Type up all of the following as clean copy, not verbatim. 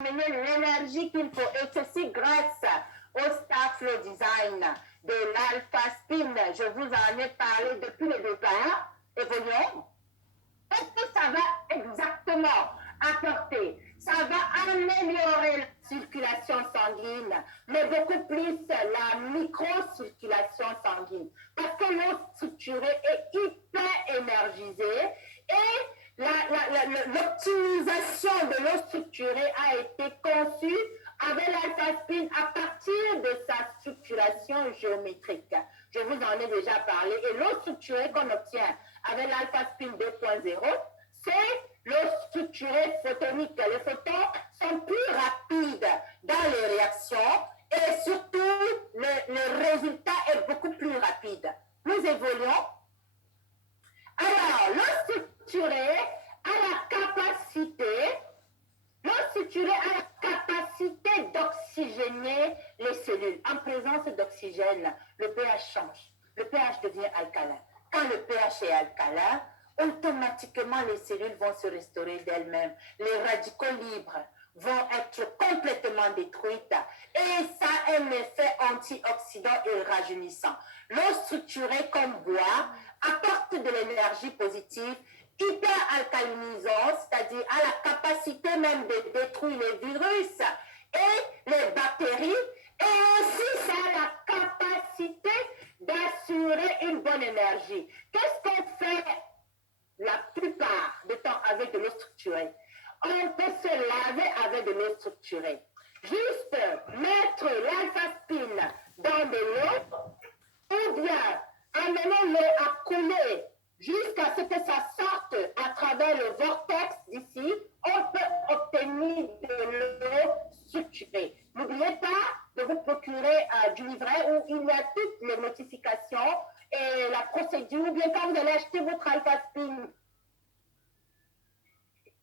amener l'énergie qu'il faut. Et ceci grâce au staff le design de l'Alpha Spin. Je vous en ai parlé depuis le départ. Et voyons, qu'est-ce que ça va exactement apporter? Ça va améliorer la circulation sanguine, mais beaucoup plus la microcirculation sanguine. Parce que l'eau structurée est hyper énergisée et l'optimisation de l'eau structurée a été conçue avec l'Alpha Spin à partir de sa structuration géométrique. Je vous en ai déjà parlé. Et l'eau structurée qu'on obtient avec l'Alpha Spin 2.0, c'est l'eau structurée photonique. Les photons sont plus rapides dans les réactions et surtout, le résultat est beaucoup plus rapide. Nous évoluons. Alors, l'eau structurée a la capacité d'oxygéner les cellules. En présence d'oxygène, le pH change. Le pH devient alcalin. Quand le pH est alcalin, automatiquement les cellules vont se restaurer d'elles-mêmes. Les radicaux libres vont être complètement détruites et ça a un effet antioxydant et rajeunissant. L'eau structurée comme bois apporte de l'énergie positive, hyper alcalinisante, c'est-à-dire a la capacité même de détruire les virus et les bactéries, et aussi ça a la capacité d'assurer une bonne énergie. Qu'est-ce qu'on fait la plupart du temps avec de l'eau structurée? On peut se laver avec de l'eau structurée. Juste mettre l'Alpha Spin dans de l'eau ou bien amener l'eau à couler jusqu'à ce que ça sorte à travers le vortex d'ici. On peut obtenir de l'eau structurée. N'oubliez pas de vous procurer du livret où il y a toutes les notifications et la procédure, ou bien quand vous allez acheter votre Alpha Spin,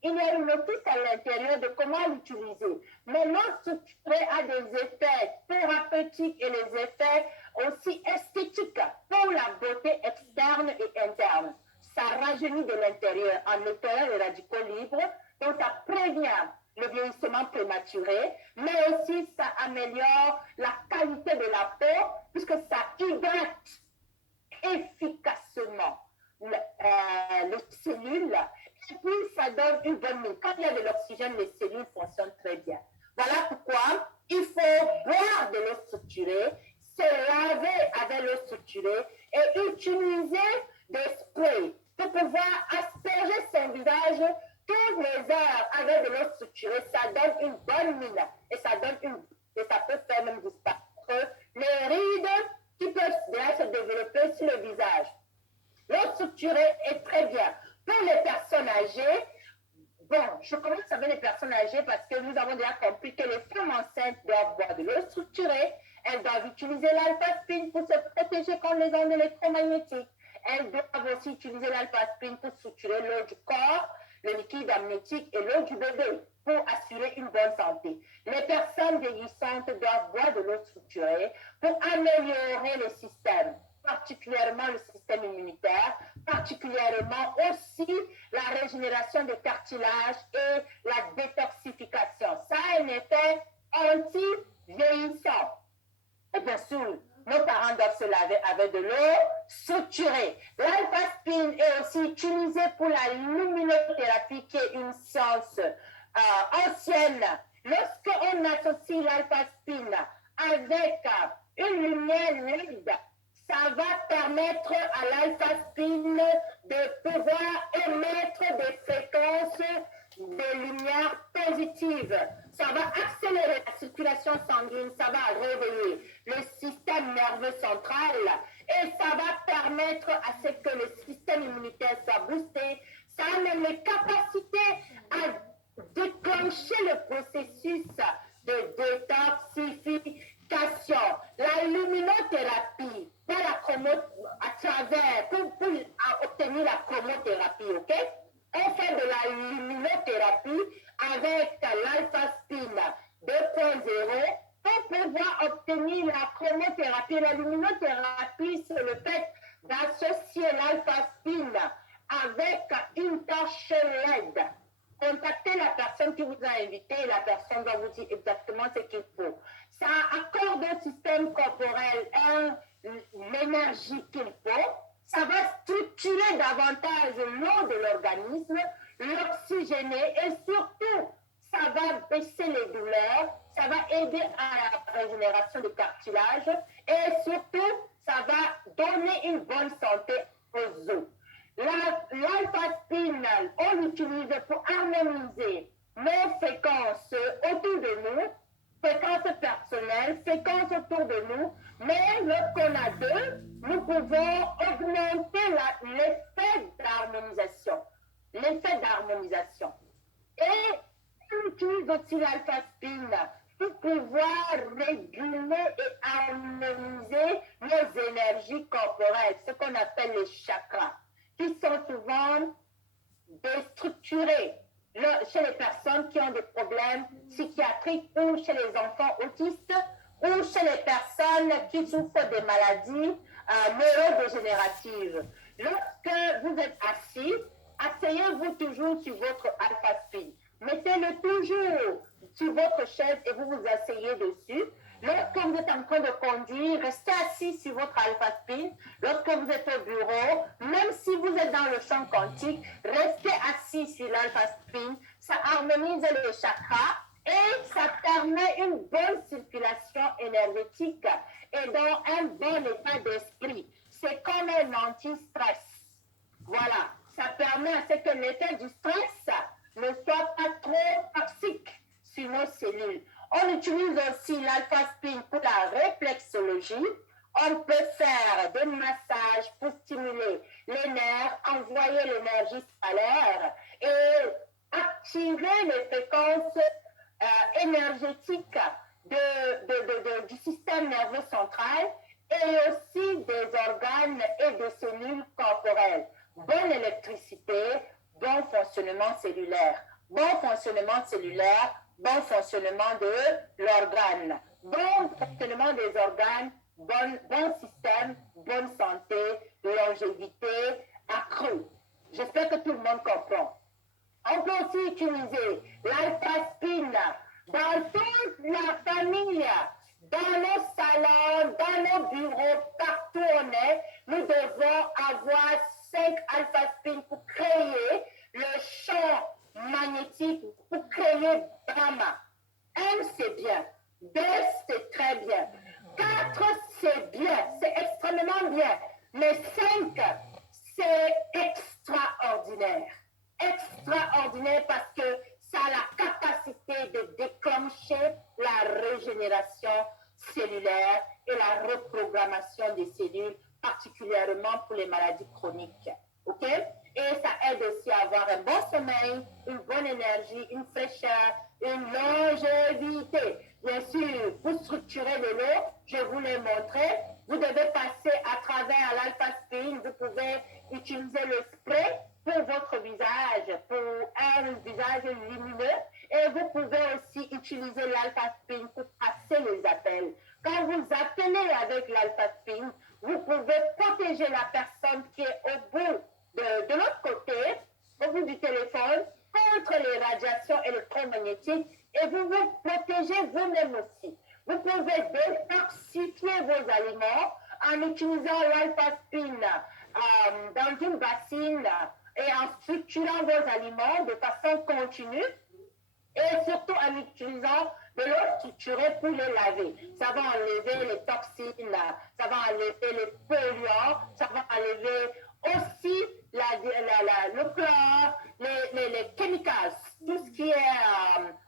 il y a une notice à l'intérieur de comment l'utiliser. Mais l'eau structurée a des effets thérapeutiques et les effets aussi esthétiques pour la beauté externe et interne. Ça rajeunit de l'intérieur en nettoyant les radicaux libres, donc ça prévient le vieillissement prématuré, mais aussi ça améliore la qualité de la peau puisque ça hydrate efficacement les cellules. Et puis, ça donne une bonne mine. Quand il y a de l'oxygène, les cellules fonctionnent très bien. Voilà pourquoi il faut boire de l'eau structurée, se laver avec l'eau structurée et utiliser des sprays pour pouvoir asperger son visage toutes les heures avec de l'eau structurée. Ça donne une bonne mine et ça peut faire même disparaître les rides qui peuvent déjà se développer sur le visage. L'eau structurée est très bien. Pour les personnes âgées, bon, je commence avec les personnes âgées parce que nous avons déjà compris que les femmes enceintes doivent boire de l'eau structurée. Elles doivent utiliser l'Alpha Spin pour se protéger contre les ondes électromagnétiques. Elles doivent aussi utiliser l'Alpha Spin pour structurer l'eau du corps, le liquide amniotique et l'eau du bébé pour assurer une bonne santé. Les personnes vieillissantes doivent boire de l'eau structurée pour améliorer le système, particulièrement le système immunitaire, particulièrement aussi la régénération des cartilages et la détoxification. Ça a un effet anti-vieillissant. Et bien sûr, nos parents doivent se laver avec de l'eau structurée. L'Alpha Spin est aussi utilisé pour la luminothérapie, qui est une science ancienne. Lorsqu'on associe l'Alpha Spin avec une lumière LED, ça va permettre à l'Alpha Spin de pouvoir émettre des fréquences de lumière positive. Ça va accélérer la circulation sanguine, ça va réveiller le système nerveux central et ça va permettre à ce que le système immunitaire soit boosté. Ça a même les capacités à déclencher le processus de détoxification. La luminothérapie, à travers, pour obtenir la chromothérapie, ok? On fait de la luminothérapie avec l'Alpha Spin 2.0 pour pouvoir obtenir la chromothérapie. La luminothérapie, c'est le fait d'associer l'Alpha Spin avec une torche LED. Contactez la personne qui vous a invité et la personne va va vous dire exactement ce qu'il faut. Ça accorde au système corporel l'énergie qu'il faut. Ça va structurer davantage l'eau de l'organisme, l'oxygéner et surtout, ça va baisser les douleurs, ça va aider à la régénération du cartilage et surtout, ça va donner une bonne santé aux os. L'alpha-spine, on l'utilise pour harmoniser nos fréquences autour de nous, fréquences personnelles, fréquences autour de nous, mais lorsqu'on a deux, nous pouvons augmenter l'effet d'harmonisation. L'effet d'harmonisation. Et on utilise aussi l'alpha-spine pour pouvoir réguler et harmoniser nos énergies corporelles, ce qu'on appelle les chakras, qui sont souvent déstructurés chez les personnes qui ont des problèmes psychiatriques ou chez les enfants autistes ou chez les personnes qui souffrent de maladies neurodégénératives. Lorsque vous êtes assis, asseyez-vous toujours sur votre alpha-spine. Mettez-le toujours sur votre chaise et vous vous asseyez dessus. Lorsque vous êtes en train de conduire, restez assis sur votre alpha-spine. Lorsque vous êtes au bureau, même si vous êtes dans le champ quantique, restez assis sur l'alpha-spine. Ça harmonise les chakras et ça permet une bonne circulation énergétique et dans un bon état d'esprit. C'est comme un anti-stress. Voilà, ça permet à ce que l'effet du stress ne soit pas trop toxique sur nos cellules. On utilise aussi l'alpha-spine pour la réflexologie. On peut faire des massages pour stimuler les nerfs, envoyer l'énergie solaire et activer les fréquences énergétiques du système nerveux central et aussi des organes et des cellules corporelles. Bonne électricité, bon fonctionnement cellulaire. Bon fonctionnement cellulaire, bon fonctionnement de l'organe. Bon fonctionnement des organes, bon système, bonne santé, longévité accrue. J'espère que tout le monde comprend. On peut aussi utiliser l'alpha-spine dans toute la famille, dans nos salons, dans nos bureaux, partout où on est. Nous devons avoir 5 alpha-spines pour créer le champ magnétique, pour créer Brahma. 1, c'est bien. 2, c'est très bien. 4, c'est bien. C'est extrêmement bien. Mais 5, c'est extraordinaire. Extraordinaire parce que ça a la capacité de déclencher la régénération cellulaire et la reprogrammation des cellules, particulièrement pour les maladies chroniques. OK? Et ça aide aussi à avoir un bon sommeil, une bonne énergie, une fraîcheur, une longévité. Bien sûr, pour structurer le lot, je vous l'ai montré. Vous devez passer à travers l'alpha-spine. Vous pouvez utiliser le spray pour votre visage, pour un visage lumineux. Et vous pouvez aussi utiliser l'alpha-spine pour passer les appels. Quand vous appelez avec l'alpha-spine, vous pouvez protéger la personne qui est au bout de l'autre côté, au bout du téléphone, contre les radiations électromagnétiques et vous vous protégez vous-même aussi. Vous pouvez détoxifier vos aliments en utilisant l'alpha-spine dans une bassine et en structurant vos aliments de façon continue et surtout en utilisant de l'eau structurée pour les laver. Ça va enlever les toxines, ça va enlever les polluants, ça va enlever aussi le chlore, les chemicals, tout ce qui est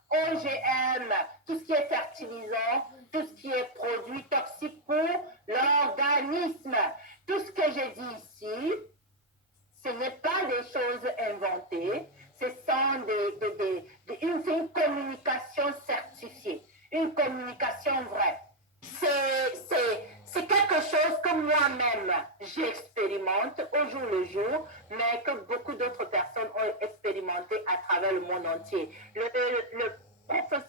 OGM, tout ce qui est fertilisant, tout ce qui est produit toxique pour l'organisme. Tout ce que j'ai dit ici, ce n'est pas des choses inventées, ce sont une communication certifiée, une communication vraie. C'est quelque chose que moi-même j'expérimente au jour le jour, mais que beaucoup d'autres personnes ont expérimenté à travers le monde entier. Le professeur